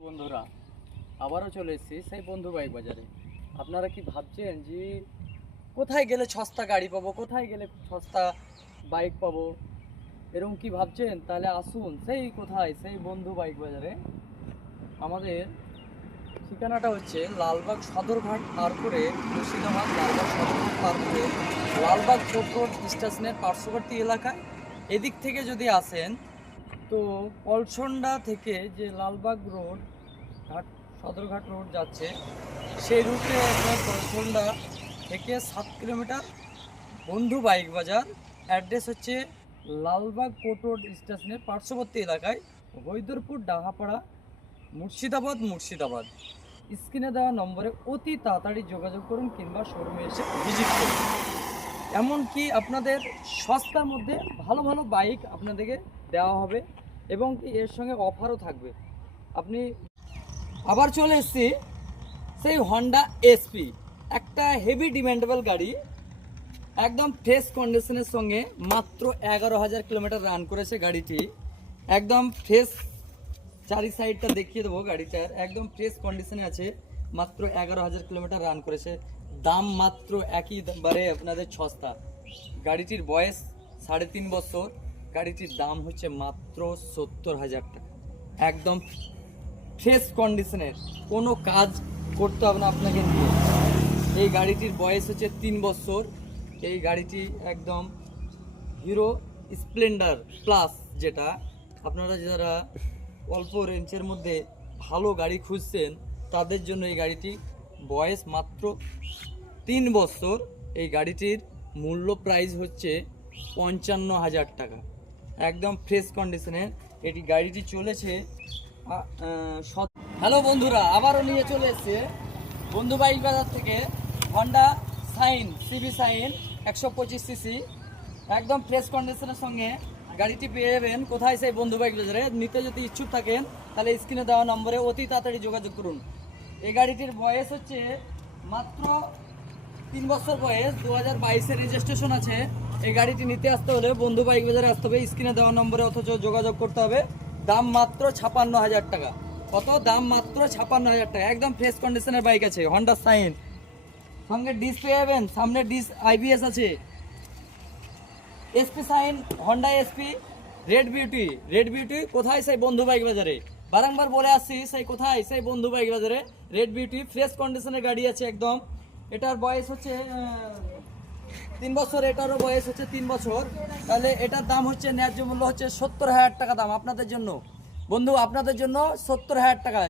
বন্ধুরা আবারও চলে এসেছি সেই বন্ধু বাইক বাজারে। আপনারা কি ভাবছেন যে কোথায় গেলে সস্তা গাড়ি পাবো, কোথায় গেলে সস্তা বাইক পাবো, এরকম কি ভাবছেন? তাহলে আসুন সেই বন্ধু বাইক বাজারে। আমাদের ঠিকানাটা হচ্ছে লালবাগ সদরঘাট পার করে মুর্শিদাবাদ, লালবাগ সদরঘাট পার করে লালবাগ কোর্ট রোড স্টেশনের পার্শ্ববর্তী এলাকায়। এদিক থেকে যদি আসেন তো পলসন্ডা থেকে যে লালবাগ রোড ঘাট সদরঘাট রোড যাচ্ছে সেই রুটে আপনার পলসন্ডা থেকে 7 কিলোমিটার বন্ধু বাইক বাজার। অ্যাড্রেস হচ্ছে লালবাগ কোর্ট রোড স্টেশনের পার্শ্ববর্তী এলাকায়, হৈদরপুর ডাহাপাড়া, মুর্শিদাবাদ। স্ক্রিনে দেওয়া নম্বরে অতি তাড়াতাড়ি যোগাযোগ করুন কিংবা শোরুমে এসে ভিজিট করুন। এমনকি আপনাদের সস্তার মধ্যে ভালো ভালো বাইক আপনাদেরকে দেওয়া হবে এবং কি এর সঙ্গে অফারও থাকবে। আপনি আবার চলে এসেছি সেই হন্ডা এসপি, একটা হেভি ডিমান্ডেবল গাড়ি, একদম ফ্রেশ কন্ডিশনের সঙ্গে মাত্র 11,000 কিলোমিটার রান করেছে গাড়িটি। একদম ফ্রেশ, চারি সাইডটা দেখিয়ে দেবো, গাড়িটার একদম ফ্রেশ কন্ডিশনে আছে, মাত্র 11,000 কিলোমিটার রান করেছে। দাম মাত্র একইবারে আপনাদের সস্তা। গাড়িটির বয়স 3.5 বছর, গাড়িটির দাম হচ্ছে মাত্র 70,000 টাকা। একদম ফ্রেশ কন্ডিশনের, কোনো কাজ করতে হবে না আপনাকে নিয়ে। এই গাড়িটির বয়স হচ্ছে 3 বছর। এই গাড়িটি একদম হিরো স্প্লেন্ডার প্লাস, যেটা আপনারা যারা অল্প রেঞ্জের মধ্যে ভালো গাড়ি খুঁজছেন তাদের জন্য এই গাড়িটি বয়স মাত্র 3 বছর। এই গাড়িটির মূল্য প্রাইস হচ্ছে 55,000 টাকা। একদম ফ্রেশ কন্ডিশনের এটি গাড়িটি চলেছে। হ্যালো বন্ধুরা, আবারও নিয়ে চলে এসেছে বন্ধু বাইক বাজার থেকে Honda Shine, CB Shine 125 CC, একদম ফ্রেশ কন্ডিশনের সঙ্গে গাড়িটি পেয়ে যাবেন। কোথায়? সেই বন্ধু বাইক বাজারে। নিতে যদি ইচ্ছুক থাকেন তাহলে স্ক্রিনে দেওয়া নম্বরে অতি তাড়াতাড়ি যোগাযোগ করুন। এই গাড়িটির বয়স হচ্ছে মাত্র 3 বছর বয়স, 2022-এর রেজিস্ট্রেশন আছে। এই গাড়িটি নিতে আসতে হলে বন্ধু বাইক বাজারে আসতে হবে, স্ক্রিনে দেওয়া নম্বরে অথচ যোগাযোগ করতে হবে। দাম মাত্র 56,000 টাকা। কত দাম? মাত্র 56,000 টাকা। একদম ফ্রেশ কন্ডিশনের বাইক আছে, হন্ডা সাইন, সঙ্গে ডিস পেয়ে যাবেন, সামনে ডিস আইবিএস আছে। SP Shine, Honda SP, red beauty কোথায়? সেই বন্ধু বাইক বাজারে। বারংবার বলে আসছি, সেই কোথায়? সেই বন্ধু বাইক বাজারে। রেড বিউটি ফ্রেশ কন্ডিশনের গাড়ি আছে একদম। এটার বয়স হচ্ছে 3 বছর, এটারও বয়স হচ্ছে 3 বছর। তাহলে এটার দাম হচ্ছে, ন্যায্য মূল্য হচ্ছে 70,000 টাকা দাম আপনাদের জন্য বন্ধু, আপনাদের জন্য 70,000 টাকা।